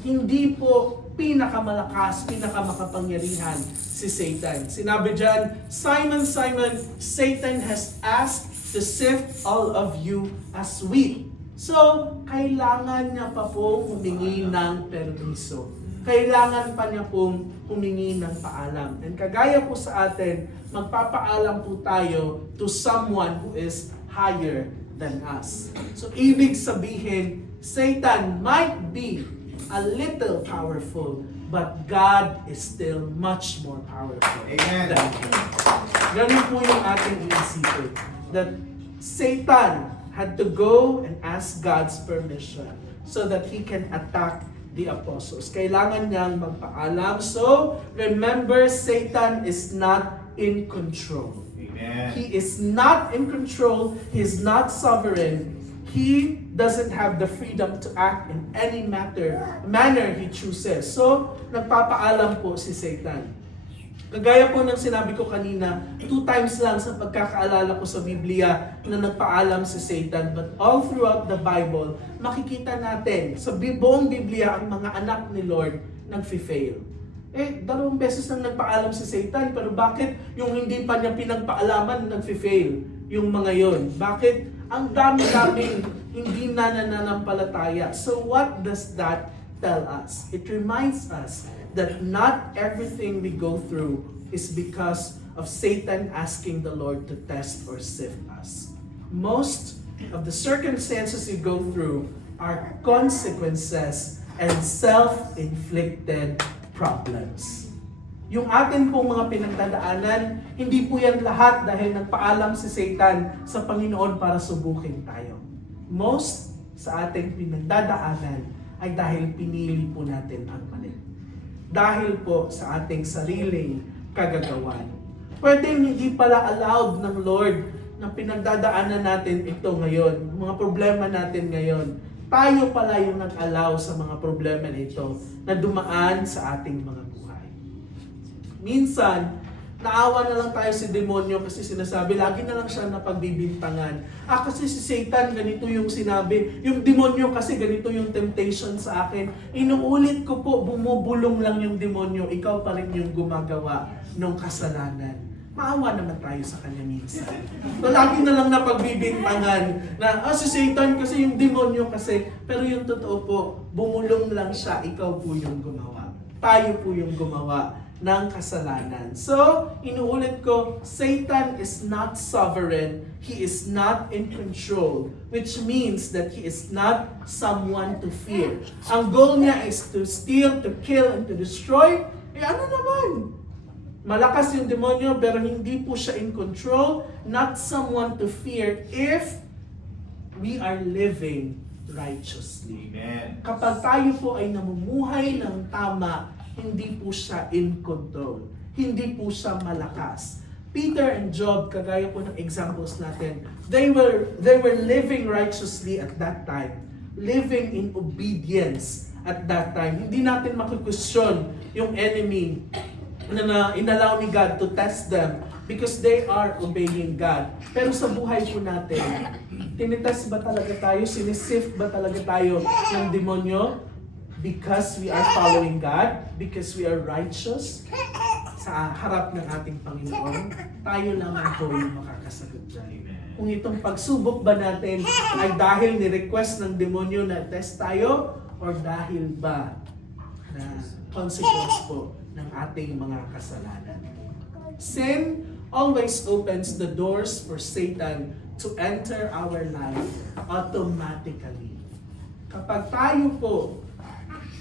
Hindi po pinakamalakas, pinakamakapangyarihan si Satan. Sinabi dyan, Simon, Simon, Satan has asked to sift all of you as wheat. So, kailangan niya pa pong humingi ng permiso. Kailangan pa niya pong humingi ng paalam. And kagaya po sa atin, magpapaalam po tayo to someone who is higher than us. So, ibig sabihin, Satan might be a little powerful, but God is still much more powerful Amen. than him. Ganun po yung ating iisipin. That Satan had to go and ask God's permission so that he can attack the apostles. Kailangan niyang magpaalam. So, remember, Satan is not in control. Amen. He is not in control. He is not sovereign. He doesn't have the freedom to act in any manner he chooses. So, nagpapaalam po si Satan. Kagaya po ng sinabi ko kanina, 2 times lang sa pagkakaalala ko sa Biblia na nagpaalam si Satan. But all throughout the Bible, makikita natin sa buong Biblia ang mga anak ni Lord nag-fail. 2 beses nang nagpaalam si Satan, pero bakit yung hindi pa niya pinagpaalaman nag-fail yung mga yon? Bakit? Ang dami-daming hindi nananampalataya. So what does that tell us? It reminds us that not everything we go through is because of Satan asking the Lord to test or sift us. Most of the circumstances we go through are consequences and self-inflicted problems. Yung atin pong mga pinagdadaanan, hindi po yan lahat dahil nagpaalam si Satan sa Panginoon para subukin tayo. Most sa ating pinagdadaanan ay dahil pinili po natin ang mali. Dahil po sa ating sariling kagagawan. Pwede hindi pala allowed ng Lord na pinagdadaanan natin ito ngayon, mga problema natin ngayon. Tayo pala yung nag-allow sa mga problema nito na dumaan sa ating mga buhay. Minsan, naawa na lang tayo sa demonyo kasi sinasabi, lagi na lang siya napagbibintangan. Kasi si Satan, ganito yung sinabi. Yung demonyo kasi ganito yung temptation sa akin. Inuulit ko po, bumubulong lang yung demonyo. Ikaw pa rin yung gumagawa ng kasalanan. Maawa naman tayo sa kanya minsan. So, lagi na lang napagbibintangan na, si Satan kasi yung demonyo kasi. Pero yung totoo po, bumulong lang siya, ikaw po yung gumawa. Tayo po yung gumawa ng kasalanan. So, inuulit ko, Satan is not sovereign. He is not in control, which means that he is not someone to fear. Ang goal niya is to steal, to kill, and to destroy. Ano naman? Malakas yung demonyo, pero hindi po siya in control. Not someone to fear if we are living righteously. Amen. Kapag tayo po ay namumuhay ng tama, hindi po siya in control. Hindi po siya malakas. Peter and Job, kagaya po ng examples natin, they were living righteously at that time. Living in obedience at that time. Hindi natin makukwestiyon yung enemy na inallow ni God to test them because they are obeying God. Pero sa buhay po natin, tinitest ba talaga tayo? Sinisift ba talaga tayo ng demonyo? Because we are following God, because we are righteous sa harap ng ating Panginoon, tayo lamang po yung makakasagot dyan. Kung itong pagsubok ba natin ay dahil ni-request ng demonyo na test tayo, or dahil ba na consequence po ng ating mga kasalanan. Sin always opens the doors for Satan to enter our life automatically. Kapag tayo po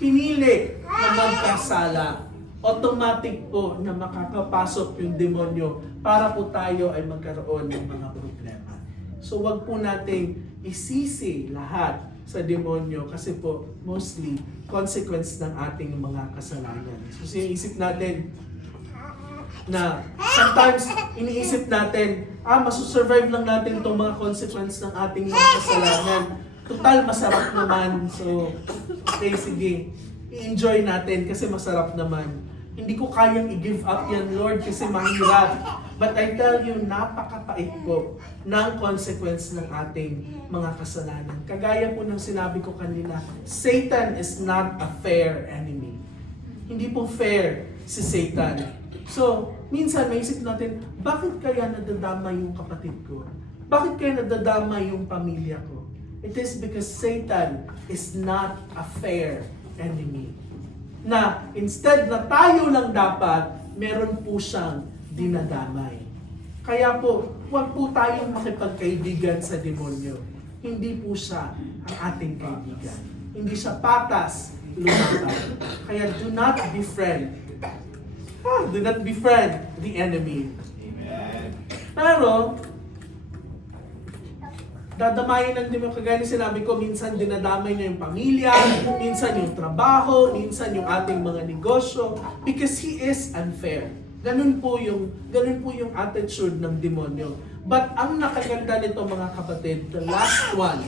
pinili na magkasala, automatic po na makakapasok yung demonyo para po tayo ay magkaroon ng mga problema. So wag po nating isisi lahat sa demonyo kasi po mostly consequence ng ating mga kasalanan. So iniisip natin na sometimes iniisip natin, masusurvive lang natin itong mga consequence ng ating mga kasalanan. Total, masarap naman. So, okay, sige. I-enjoy natin kasi masarap naman. Hindi ko kayang i-give up yan, Lord, kasi mahirap. But I tell you, napakapait po ng consequence ng ating mga kasalanan. Kagaya po ng sinabi ko kanina, Satan is not a fair enemy. Hindi po fair si Satan. So, minsan naisip natin, bakit kaya nadadama yung kapatid ko? Bakit kaya nadadama yung pamilya ko? It is because Satan is not a fair enemy. Na instead na tayo lang dapat, meron po siyang dinadamay. Kaya po, huwag po tayong makipagkaibigan sa demonyo. Hindi po siya ang ating kaibigan. Hindi siya patas, lumaban. Kaya do not befriend. Do not befriend the enemy. Amen. Pero, dadamayin ng demonyo, kagaya sinabi ko, minsan dinadamay niya yung pamilya, minsan yung trabaho, minsan yung ating mga negosyo, because he is unfair. Ganun po yung attitude ng demonyo. But ang nakaganda nito mga kapatid, the last one,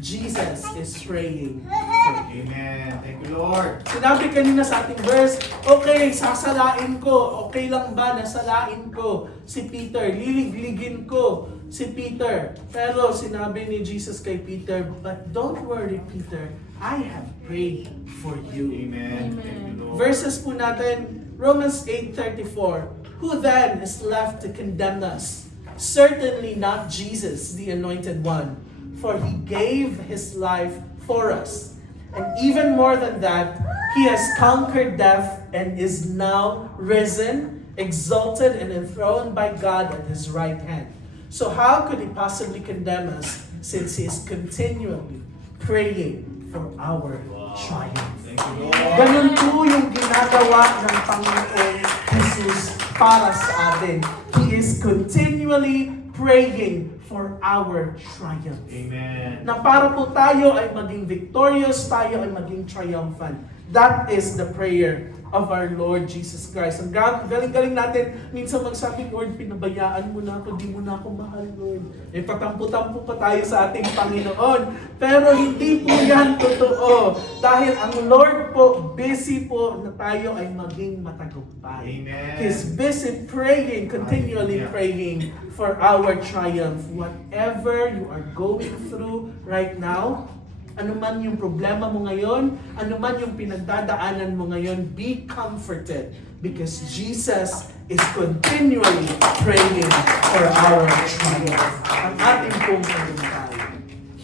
Jesus is praying for you. Amen. Thank you, Lord. Sinabi kanina sa ating verse, okay, sasalain ko. Okay lang ba na salain ko si Peter? Liligligin ko si Peter. Pero sinabi ni Jesus kay Peter, but don't worry, Peter. I have prayed for you. Amen. Thank you, Lord. Verses po natin, Romans 8:34. Who then is left to condemn us? Certainly not Jesus, the Anointed One. For He gave His life for us. And even more than that, He has conquered death and is now risen, exalted, and enthroned by God at His right hand. So how could He possibly condemn us since He is continually praying for our triumph? Thank you, Lord. Ganun po yung ginagawa ng Panginoon Jesus para sa atin. He is continually praying for our triumph. Amen. Na para po tayo ay maging victorious, tayo ay maging triumphant. That is the prayer of our Lord Jesus Christ. Ang galing-galing natin, minsan magsabi, Lord, pinabayaan mo na ako, di mo na ako mahal, Lord. Eh, patampo-tampo pa tayo sa ating Panginoon. Pero hindi po yan totoo. Dahil ang Lord po, busy po na tayo ay maging matagumpay. Amen. He's busy praying, continually praying for our triumph. Whatever you are going through right now, ano man yung problema mo ngayon, ano man yung pinagdadaanan mo ngayon, be comforted because Jesus is continually praying for our triumph. Ang ating pong tagumpay.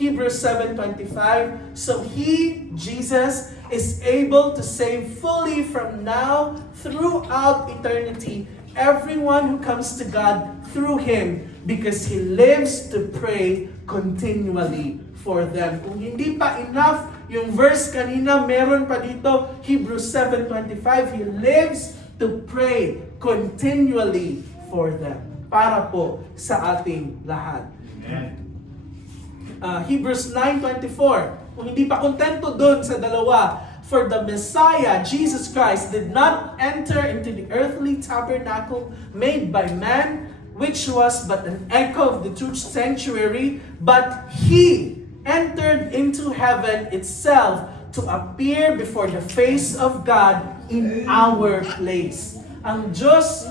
Hebrews 7:25, so He, Jesus, is able to save fully from now throughout eternity everyone who comes to God through Him because He lives to pray continually for them. Kung hindi pa enough, yung verse kanina, meron pa dito, Hebrews 7:25, He lives to pray continually for them. Para po sa ating lahat. Amen. Hebrews 9:24, kung hindi pa kontento doon sa dalawa, for the Messiah, Jesus Christ, did not enter into the earthly tabernacle made by man, which was but an echo of the true sanctuary, but He entered into heaven itself to appear before the face of God in our place. Ang Diyos,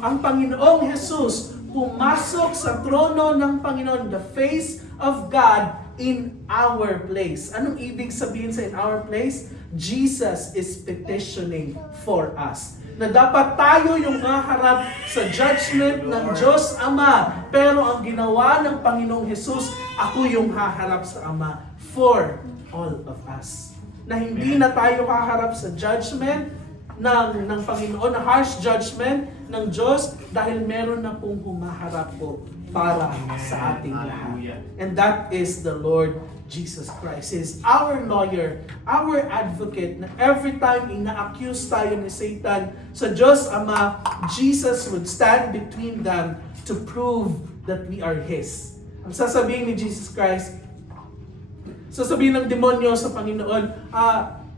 ang Panginoong Jesus, pumasok sa trono ng Panginoon, the face of God in our place. Anong ibig sabihin sa in our place? Jesus is petitioning for us. Na dapat tayo yung haharap sa judgment ng Diyos Ama. Pero ang ginawa ng Panginoong Jesus, ako yung haharap sa Ama for all of us. Na hindi na tayo haharap sa judgment ng Panginoon, na harsh judgment ng Diyos dahil meron na pong humaharap po para sa ating lahat. And that is the Lord Jesus Christ. He is our lawyer, our advocate, na every time ina-accuse tayo ni Satan sa Diyos Ama, Jesus would stand between them to prove that we are His. Ang sasabihin ni Jesus Christ, sasabihin ng demonyo sa Panginoon,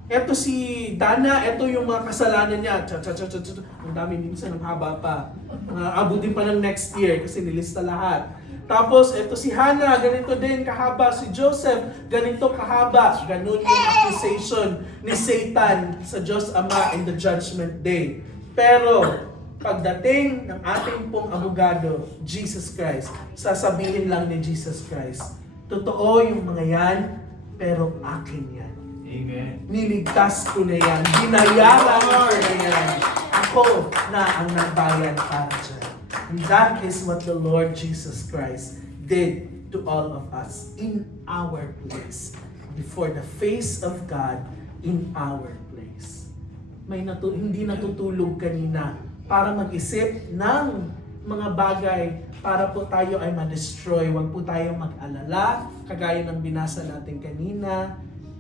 eto si Dana, eto yung mga kasalanan niya. Ang dami, minsan ang haba pa. Abutin pa ng next year kasi nilista lahat. Tapos, eto si Hannah, ganito din kahaba. Si Joseph, ganito kahaba. Ganun yung accusation ni Satan sa Diyos Ama in the judgment day. Pero, pagdating ng ating pong abogado, Jesus Christ, sasabihin lang ni Jesus Christ, totoo yung mga yan, pero akin yan. Amen. Niligtas ko na yan. Binayaran ko na yan. Ako na ang nagbayad para dyan. And that is what the Lord Jesus Christ did to all of us in our place. Before the face of God in our place. Hindi natutulog kanina para mag-isip ng mga bagay para po tayo ay ma-destroy. Huwag po tayo mag-alala. Kagaya ng binasa natin kanina.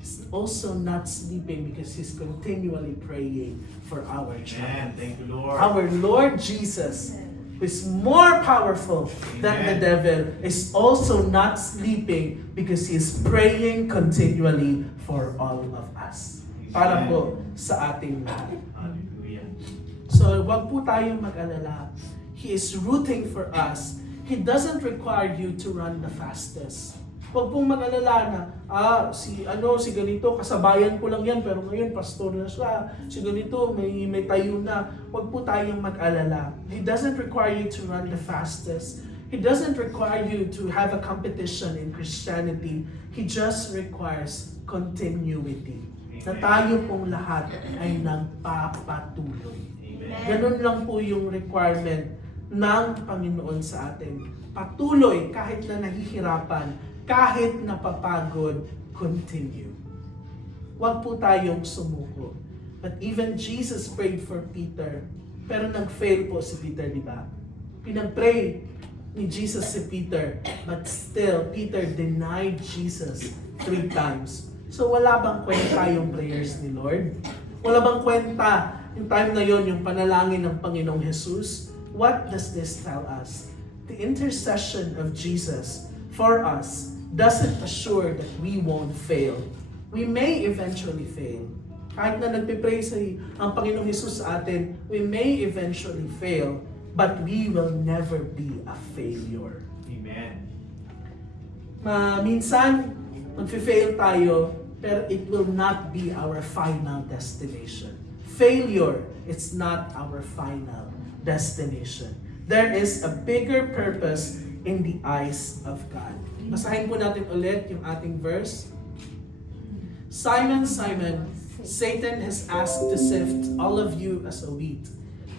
He's also not sleeping because He's continually praying for our child. Amen. Thank you, Lord. Our Lord Jesus, who is more powerful than the devil, is also not sleeping because He is praying continually for all of us. Para po sa ating lahat. Hallelujah. So, wag po tayong mag-alala. He is rooting for us. He doesn't require you to run the fastest. Huwag pong mag-alala na, si ganito, kasabayan ko lang yan, pero ngayon pastor na siya. Si ganito, may tayo na. Huwag po tayong mag-alala. He doesn't require you to run the fastest. He doesn't require you to have a competition in Christianity. He just requires continuity. Na tayo pong lahat ay nagpapatuloy. Ganun lang po yung requirement ng Panginoon sa atin. Patuloy kahit na nahihirapan, kahit napapagod, continue. Huwag po tayong sumuko. But even Jesus prayed for Peter. Pero nag-fail po si Peter, di ba? Pinag-pray ni Jesus si Peter. But still, Peter denied Jesus 3 times. So wala bang kwenta yung prayers ni Lord? Wala bang kwenta yung time na yon, yung panalangin ng Panginoong Jesus? What does this tell us? The intercession of Jesus for us doesn't assure that we won't fail. We may eventually fail. Kahit na nagpipray ang Panginoong Jesus sa atin, we may eventually fail, but we will never be a failure. Amen. Minsan, mag-fail tayo, pero it will not be our final destination. Failure, it's not our final destination. There is a bigger purpose in the eyes of God. Basahin po natin ulit yung ating verse. Simon, Simon, Satan has asked to sift all of you as a wheat.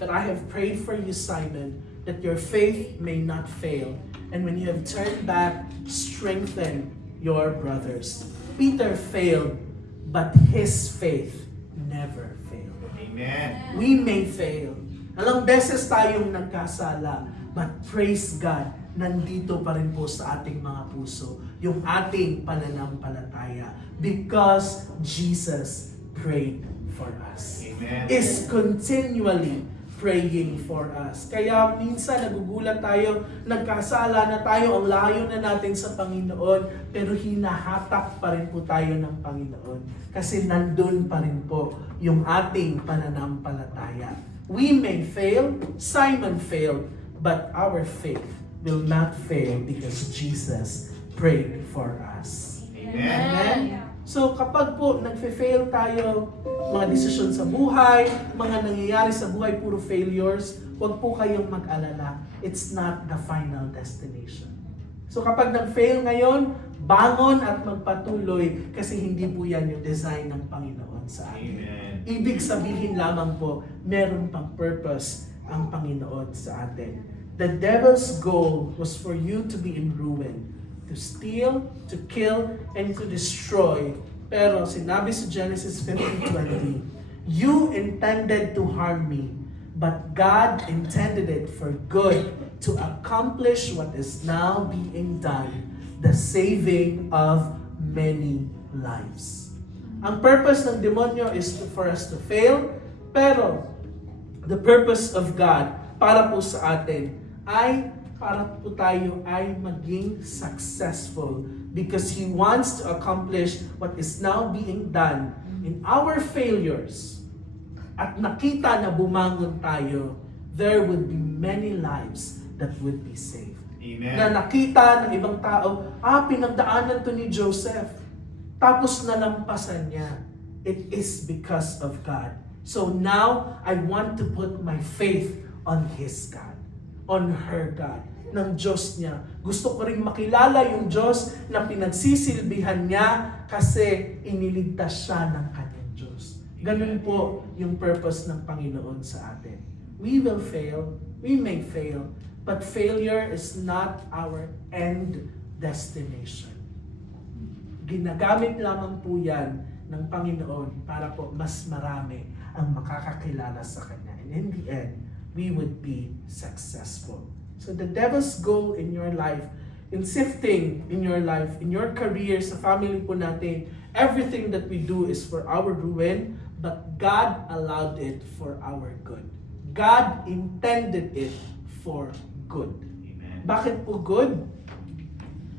But I have prayed for you, Simon, that your faith may not fail. And when you have turned back, strengthen your brothers. Peter failed, but his faith never failed. Amen. We may fail. Alang beses tayong nagkasala, but praise God, nandito pa rin po sa ating mga puso yung ating pananampalataya because Jesus prayed for us. Amen. Is continually praying for us. Kaya minsan nagugulat tayo, nagkasala na tayo, ang layo na natin sa Panginoon, pero hinahatak pa rin po tayo ng Panginoon. Kasi nandun pa rin po yung ating pananampalataya. We may fail, Simon failed, but our faith will not fail because Jesus prayed for us. Amen. Amen? So kapag po nagfe-fail tayo, mga desisyon sa buhay, mga nangyayari sa buhay, puro failures, huwag po kayong mag-alala. It's not the final destination. So kapag nag-fail ngayon, bangon at magpatuloy kasi hindi po yan yung design ng Panginoon sa atin. Amen. Ibig sabihin lamang po, meron pang purpose ang Panginoon sa atin. The devil's goal was for you to be in ruin, to steal, to kill, and to destroy. Pero sinabi sa Genesis 15:20, you intended to harm me, but God intended it for good to accomplish what is now being done, the saving of many lives. Ang purpose ng demonyo is for us to fail, pero the purpose of God para po sa atin ay para po tayo ay maging successful because He wants to accomplish what is now being done in our failures. At nakita na bumangon tayo, there would be many lives that would be saved. Amen. Na nakita ng ibang tao, pinagdaanan to ni Joseph. Tapos nalampasan niya. It is because of God. So now, I want to put my faith on His God. On her God. Ng Diyos niya. Gusto ko rin makilala yung Diyos na pinagsisilbihan niya kasi iniligtas siya ng kanyang Diyos. Ganun po yung purpose ng Panginoon sa atin. We will fail. We may fail. But failure is not our end destination. Ginagamit lamang po yan ng Panginoon para po mas marami ang makakakilala sa Kanya. And in the end, we would be successful. So the devil's goal in your life, in sifting in your life, in your career, sa family po natin, everything that we do is for our ruin, but God allowed it for our good. God intended it for good. Amen. Bakit po good?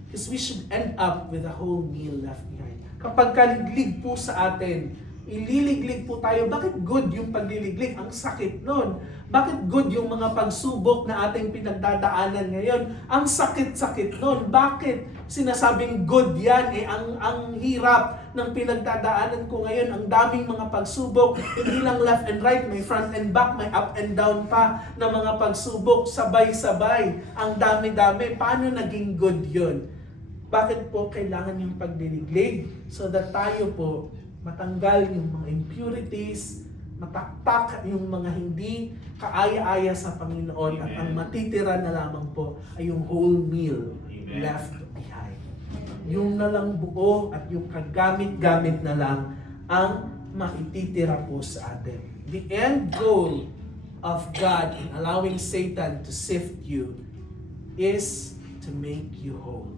Because we should end up with a whole meal left behind. Kapag kaliglig po sa atin ililiglig po tayo. Bakit good yung pagliliglig? Ang sakit nun. Bakit good yung mga pagsubok na ating pinagdadaanan ngayon? Ang sakit-sakit nun. Bakit sinasabing good yan? Ang hirap ng pinagdadaanan ko ngayon. Ang daming mga pagsubok. Hindi lang left and right, may front and back, may up and down pa na mga pagsubok. Sabay-sabay. Ang dami-dami. Paano naging good yun? Bakit po kailangan yung pagliliglig? So that tayo po matanggal yung mga impurities, mataktak yung mga hindi kaaya-aya sa Panginoon at ang matitira na lamang po ay yung whole meal left behind. Yung na lang buo at yung kagamit-gamit na lang ang maititira po sa atin. The end goal of God in allowing Satan to sift you is to make you whole.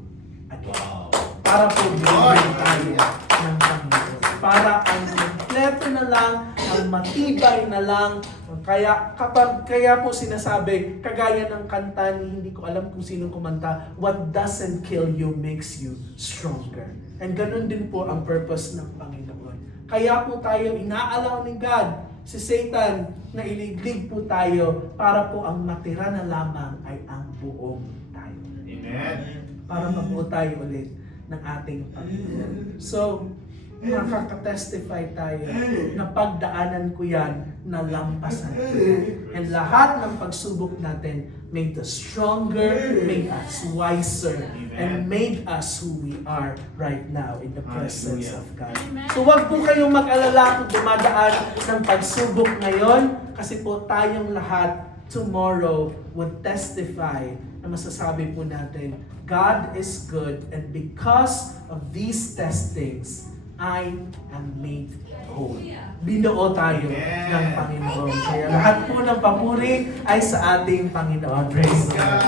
Again. Wow. Para po bigyan tayo ng Panginoon. Para ang kompleto na lang, ang matibay na lang. Kaya po sinasabi, kagaya ng kanta ni, hindi ko alam kung sinong kumanta, what doesn't kill you makes you stronger. And ganun din po ang purpose ng Panginoon. Kaya po tayo, inaalaw ni God, si Satan, na iliglig po tayo para po ang matira na lamang ay ang buong tayo. Amen. Para mabuo tayo ulit ng ating Panginoon. So, nakaka-testify tayo na pagdaanan ko yan, nalampasan ko yan. And lahat ng pagsubok natin made us stronger, made us wiser, and made us who we are right now in the presence of God. So wag po kayong mag-alala kung dumadaan ng pagsubok ngayon, kasi po tayong lahat tomorrow would testify na masasabi po natin, God is good, and because of these testings, I am made whole. Binuo tayo ng Panginoon. Kaya lahat po ng papuri ay sa ating Panginoon. Praise God.